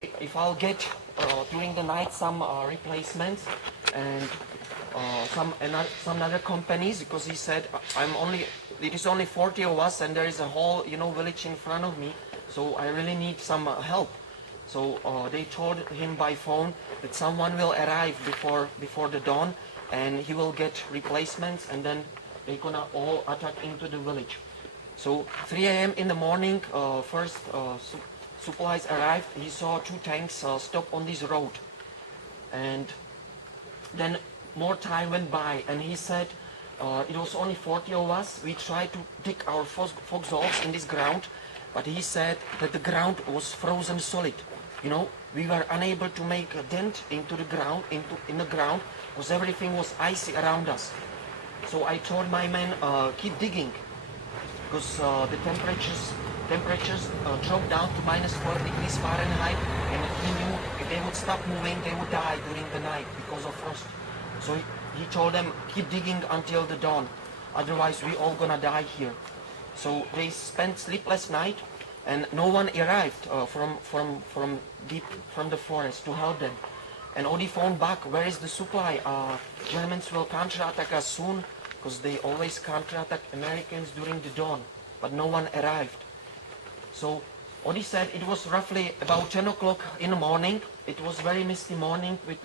if I'll get during the night some replacements and some other companies, because he said it is only 40 of us and there is a whole village in front of me, so I really need some help. So they told him by phone that someone will arrive before the dawn and he will get replacements, and then they're gonna all attack into the village. So 3 a.m. in the morning, first supplies arrived. He saw 2 tanks stop on this road, and then more time went by, and he said it was only 40 of us. We tried to dig our foxholes in this ground, but he said that the ground was frozen solid. We were unable to make a dent into the ground, in the ground, because everything was icy around us. So I told my men, keep digging, because the temperatures dropped down to -4 degrees Fahrenheit, and he knew if they would stop moving, they would die during the night because of frost. So he told them, keep digging until the dawn, otherwise we all gonna die here. So they spent sleepless night, and no one arrived from the forest to help them. And Audie phoned back, where is the supply? Germans will counterattack us soon, because they always counterattack Americans during the dawn, but no one arrived. So Audie said it was roughly about 10 o'clock in the morning. It was very misty morning with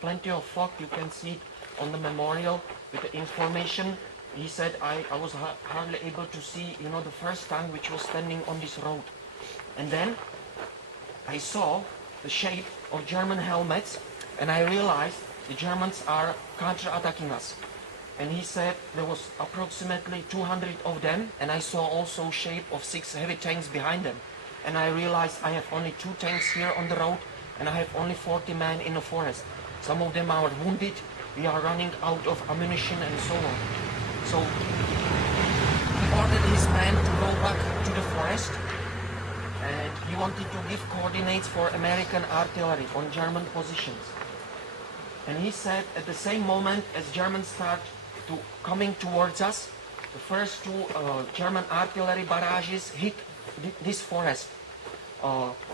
plenty of fog. You can see it on the memorial with the information. He said I was hardly able to see the first tank which was standing on this road. And then I saw the shape of German helmets, and I realized the Germans are counter-attacking us. And he said there was approximately 200 of them, and I saw also shape of 6 heavy tanks behind them. And I realized I have only 2 tanks here on the road, and I have only 40 men in the forest. Some of them are wounded, we are running out of ammunition and so on. So he ordered his men to go back to the forest, and he wanted to give coordinates for American artillery on German positions. And he said at the same moment as Germans start coming towards us, the first 2 German artillery barrages hit this forest.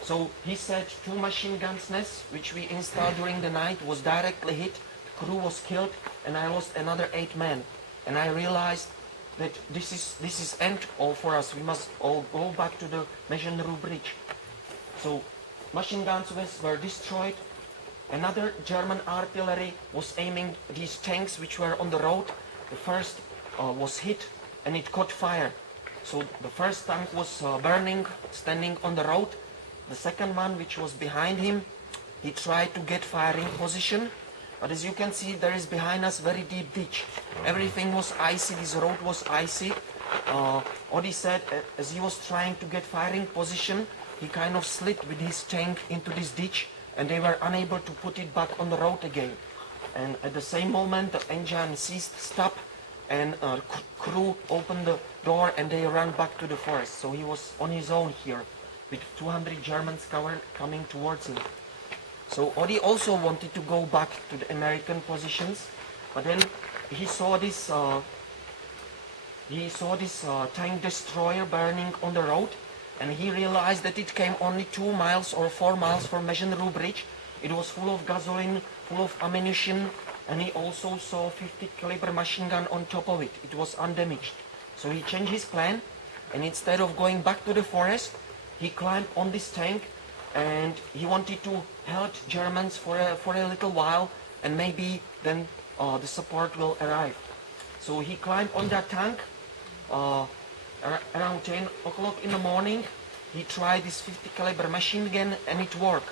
So he said 2 machine guns nests, which we installed during the night, was directly hit. The crew was killed, and I lost another 8 men. And I realized that this is end all for us. We must all go back to the Maginot Bridge. So machine guns were destroyed. Another German artillery was aiming these tanks which were on the road. The first was hit, and it caught fire. So the first tank was burning, standing on the road. The second one, which was behind him, he tried to get firing position. But as you can see, there is behind us very deep ditch. Everything was icy, this road was icy. Audie said as he was trying to get firing position, he kind of slid with his tank into this ditch, and they were unable to put it back on the road again. And at the same moment, the engine ceased, stopped, and crew opened the door, and they ran back to the forest. So he was on his own here, with 200 Germans coming towards him. So Audie also wanted to go back to the American positions, but then he saw this tank destroyer burning on the road, and he realized that it came only 2 miles or 4 miles from Maginot Bridge. It was full of gasoline, full of ammunition, and he also saw 50 caliber machine gun on top of it. It was undamaged. So he changed his plan, and instead of going back to the forest, he climbed on this tank, and he wanted to help Germans for a little while, and maybe then the support will arrive. So he climbed on that tank. Around 10 o'clock in the morning, he tried this 50 caliber machine gun, and it worked.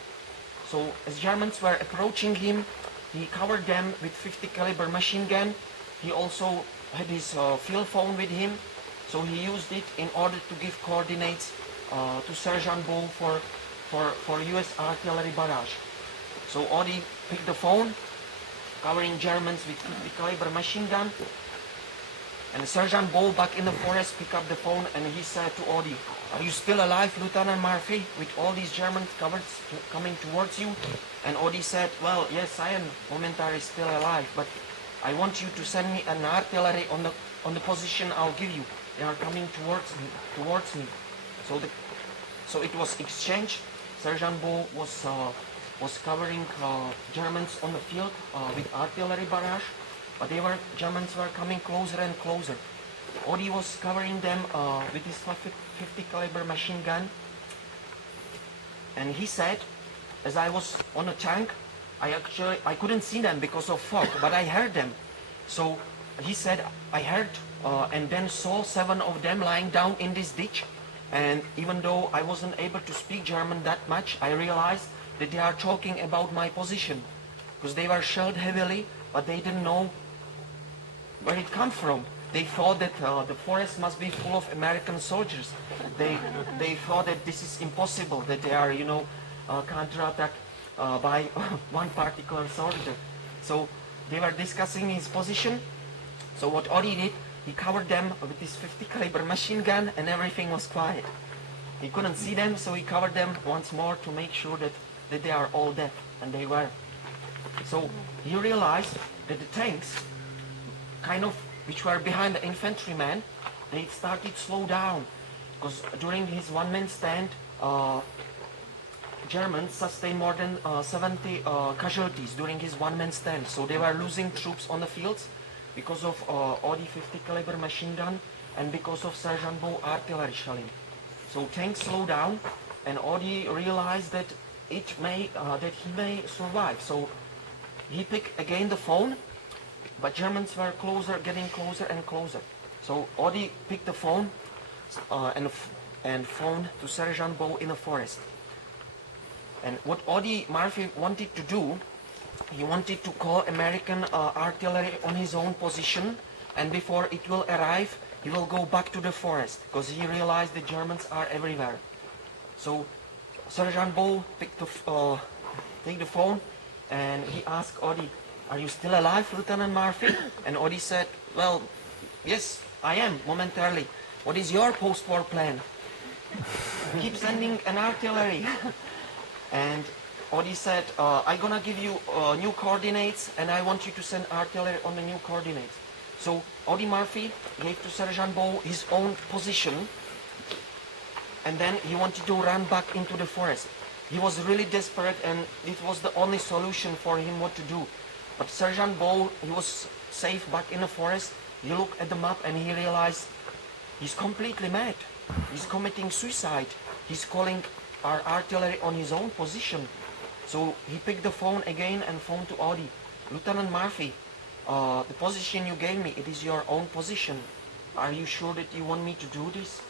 So as Germans were approaching him, he covered them with 50 caliber machine gun. He also had his field phone with him, so he used it in order to give coordinates to Sergeant Bull for US artillery barrage. So Audie picked the phone, covering Germans with 50 caliber machine gun, and Sergeant Bull back in the forest picked up the phone, and he said to Audie, "Are you still alive, Lieutenant Murphy, with all these German covers coming towards you?" And Audie said, "Well, yes, I am momentarily still alive, but I want you to send me an artillery on the position I'll give you. They are coming towards me. So it was exchanged, Sergeant Bo was covering Germans on the field with artillery barrage, but Germans were coming closer and closer. Audie was covering them with his 50 caliber machine gun, and he said, as I was on a tank, I couldn't see them because of fog, but I heard them. So he said, I heard and then saw 7 of them lying down in this ditch. And even though I wasn't able to speak German that much, I realized that they are talking about my position, because they were shelled heavily, but they didn't know where it come from. They thought that the forest must be full of American soldiers. They thought that this is impossible, that they are, counterattacked by one particular soldier. So they were discussing his position. So what Audie did, he covered them with his 50 caliber machine gun, and everything was quiet. He couldn't see them, so he covered them once more to make sure that they are all dead, and they were. So he realized that the tanks, which were behind the infantrymen, they started to slow down, because during his one-man stand, Germans sustained more than 70 casualties during his one-man stand. So they were losing troops on the fields because of Audie 50 caliber machine gun and because of Sergeant Bo artillery shelling. So tanks slowed down, and Audie realized that he may survive. So he picked again the phone, but Germans were getting closer and closer. So Audie picked the phone and phoned to Sergeant Bo in the forest. And what Audie Murphy wanted to do, he wanted to call American artillery on his own position, and before it will arrive, he will go back to the forest, because he realized the Germans are everywhere. So Sergeant Bo take the phone, and he asked Audie, "Are you still alive, Lieutenant Murphy?" And Audie said, "Well, yes, I am, momentarily. What is your post-war plan?" "Keep sending an artillery." And Audie said, "I'm gonna give you new coordinates, and I want you to send artillery on the new coordinates." So Audie Murphy gave to Sergeant Bo his own position, and then he wanted to run back into the forest. He was really desperate, and it was the only solution for him what to do. But Sergeant Bo, he was safe back in the forest. He looked at the map and he realized he's completely mad. He's committing suicide. He's calling our artillery on his own position. So he picked the phone again and phoned to Audie. "Lieutenant Murphy, the position you gave me, it is your own position. Are you sure that you want me to do this?"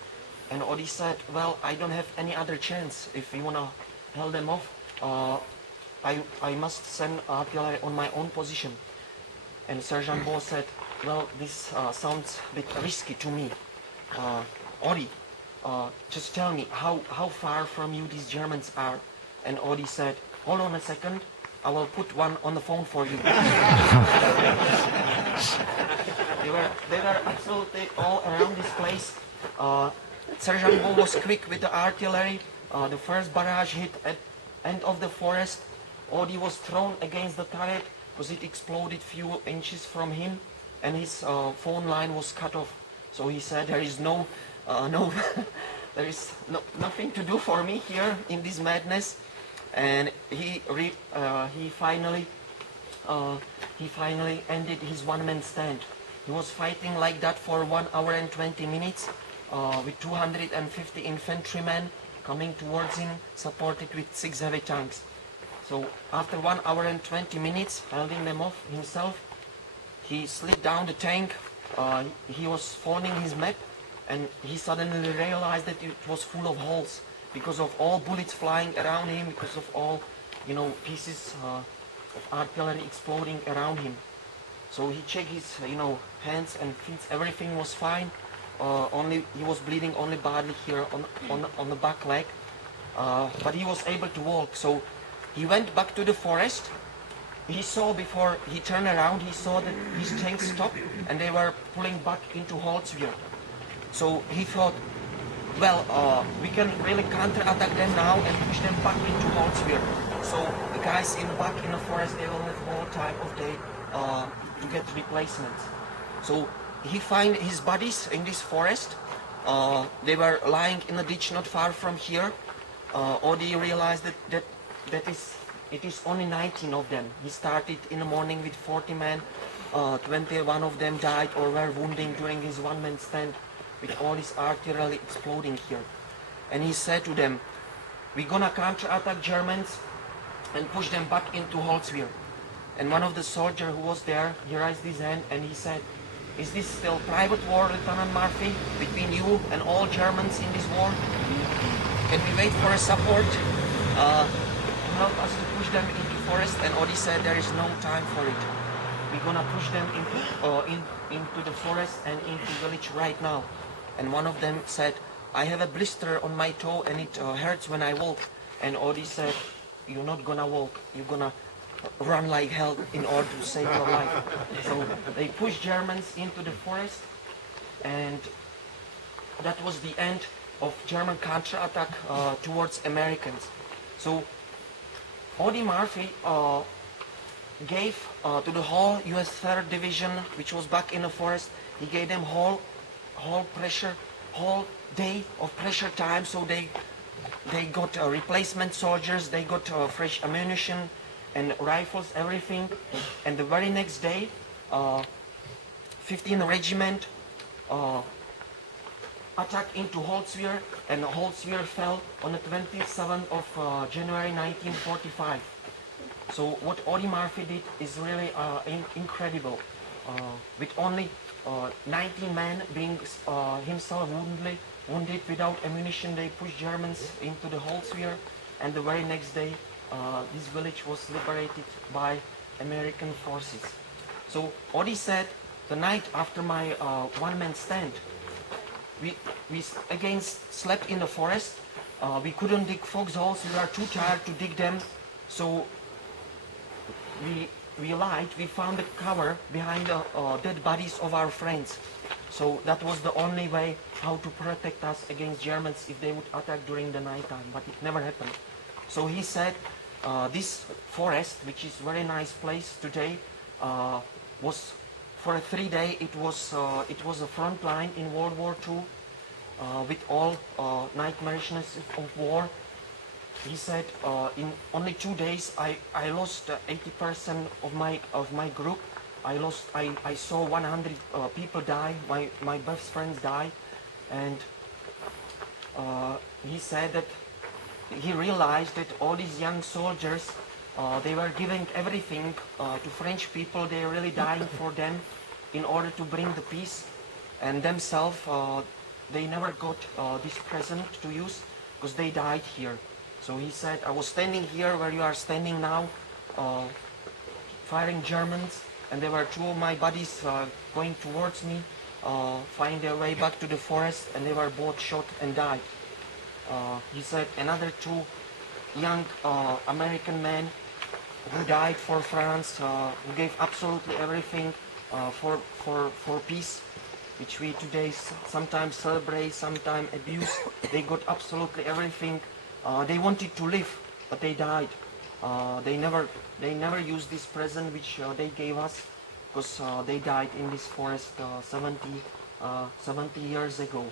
And Audie said, "Well, I don't have any other chance. If you wanna hold them off, I must send artillery on my own position." And Sergeant Bo said, "Well, this sounds a bit risky to me. Audie, just tell me how far from you these Germans are." And Audie said, "Hold on a second, I will put one on the phone for you." They were absolutely all around this place. Sergeant Bo was quick with the artillery. The first barrage hit at end of the forest. Audie was thrown against the turret because it exploded few inches from him, and his phone line was cut off. So he said, "There is there is nothing to do for me here in this madness." And he finally ended his one-man stand. He was fighting like that for 1 hour and 20 minutes with 250 infantrymen coming towards him, supported with 6 heavy tanks. So after 1 hour and 20 minutes, holding them off himself, he slid down the tank. He was folding his map, and he suddenly realized that it was full of holes because of all bullets flying around him, because of all, pieces of artillery exploding around him. So he checked his, hands and feet. Everything was fine. Only he was bleeding only badly here on the back leg, but he was able to walk. So he went back to the forest. He saw, before he turned around, he saw that his tanks stopped and they were pulling back into Holzweiler. So he thought, well, we can really counter-attack them now and push them back into Holzweiler. So the guys back in the forest, they will have all time of day to get replacements. So he found his buddies in this forest. They were lying in a ditch not far from here. Audie realized it is only 19 of them. He started in the morning with 40 men. 21 of them died or were wounded during his one-man stand with all his artillery exploding here. And he said to them, we're gonna counter-attack Germans and push them back into Holzweiler. And one of the soldiers who was there, he raised his hand and he said, is this still private war, Lieutenant Murphy, between you and all Germans in this war? Can we wait for a support? Help us to push them into forest. And Audie said there is no time for it. We're gonna push them into the forest and into the village right now. And one of them said, I have a blister on my toe and it hurts when I walk. And Audie said, you're not gonna walk, you're gonna run like hell in order to save your life. So they pushed Germans into the forest, and that was the end of German counterattack towards Americans. So Audie Murphy gave to the whole US 3rd Division, which was back in the forest, he gave them whole day of pressure time, so they got replacement soldiers, they got fresh ammunition and rifles, everything. And the very next day, 15th Regiment attacked into Holzweiler, and Holzweiler fell on the 27th of January 1945. So what Audie Murphy did is really incredible. With only 19 men being himself wounded without ammunition, they pushed Germans into the Holzweiler, and the very next day this village was liberated by American forces. So Audie said, the night after my one-man stand, we again slept in the forest. We couldn't dig foxholes, we were too tired to dig them, so we found a cover behind the dead bodies of our friends. So that was the only way how to protect us against Germans if they would attack during the night time, but it never happened. So he said this forest, which is a very nice place today, was for 3 days it was a front line in World War II with all nightmarishness of war. He said in only 2 days I lost 80% of my group. I saw 100 people die. My best friends died, and he said that he realized that all these young soldiers, they were giving everything to French people. They were really dying for them in order to bring the peace, and themselves they never got this present to use because they died here. So he said, I was standing here where you are standing now, firing Germans, and there were 2 of my buddies going towards me, finding their way back to the forest, and they were both shot and died. He said another 2 young American men who died for France, who gave absolutely everything for peace, which we today sometimes celebrate, sometimes abuse. They got absolutely everything. They wanted to live, but they died. They never used this present which they gave us, because they died in this forest 70 years ago.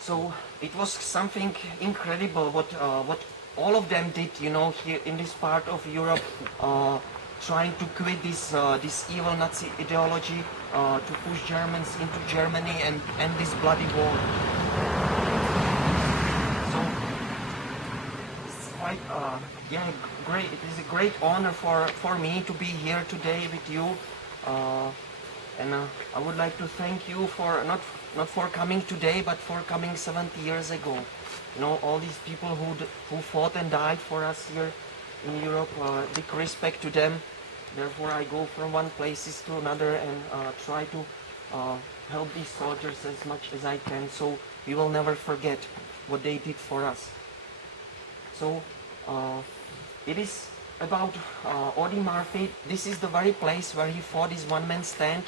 So it was something incredible what all of them did, you know, here in this part of Europe, trying to quit this evil Nazi ideology, to push Germans into Germany and end this bloody war. So it's quite great. It is a great honor for me to be here today with you, and I would like to thank you for not for coming today, but for coming 70 years ago. You know, all these people who fought and died for us here in Europe. Big respect to them. Therefore, I go from one places to another and try to help these soldiers as much as I can, so we will never forget what they did for us. So it is about Audie Murphy. This is the very place where he fought his one-man stand.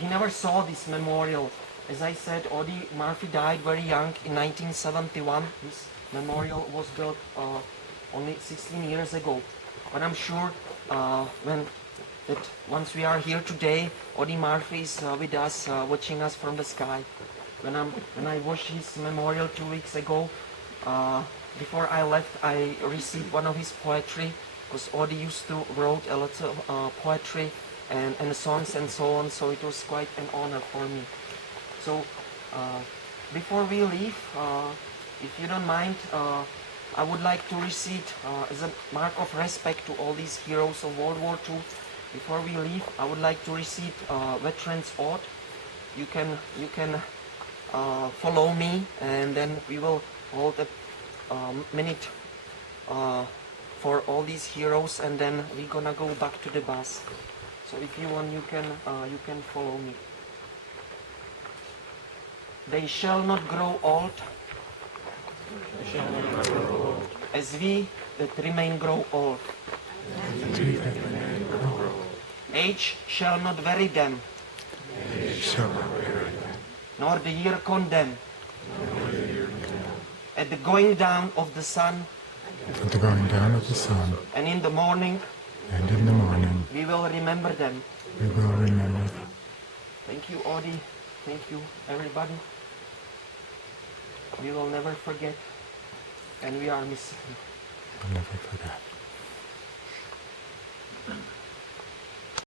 He never saw this memorial. As I said, Audie Murphy died very young in 1971. This memorial was built only 16 years ago. But I'm sure once we are here today, Audie Murphy is with us, watching us from the sky. when I watched his memorial 2 weeks ago, before I left, I received one of his poetry, because Audie used to wrote a lot of poetry and songs and so on, so it was quite an honor for me. So before we leave, if you don't mind, I would like to recite as a mark of respect to all these heroes of World War II. Before we leave, I would like to recite Veterans Ode. You can follow me, and then we will hold a minute for all these heroes, and then we're gonna go back to the bus. So if you want, you can follow me. They shall not grow old, as we that remain grow old. Age shall not vary them, nor the year condemn. At the going down of the sun, and in the morning, we will remember them. Thank you, Audie. Thank you, everybody. We will never forget, and we are missing you. I'll never forget.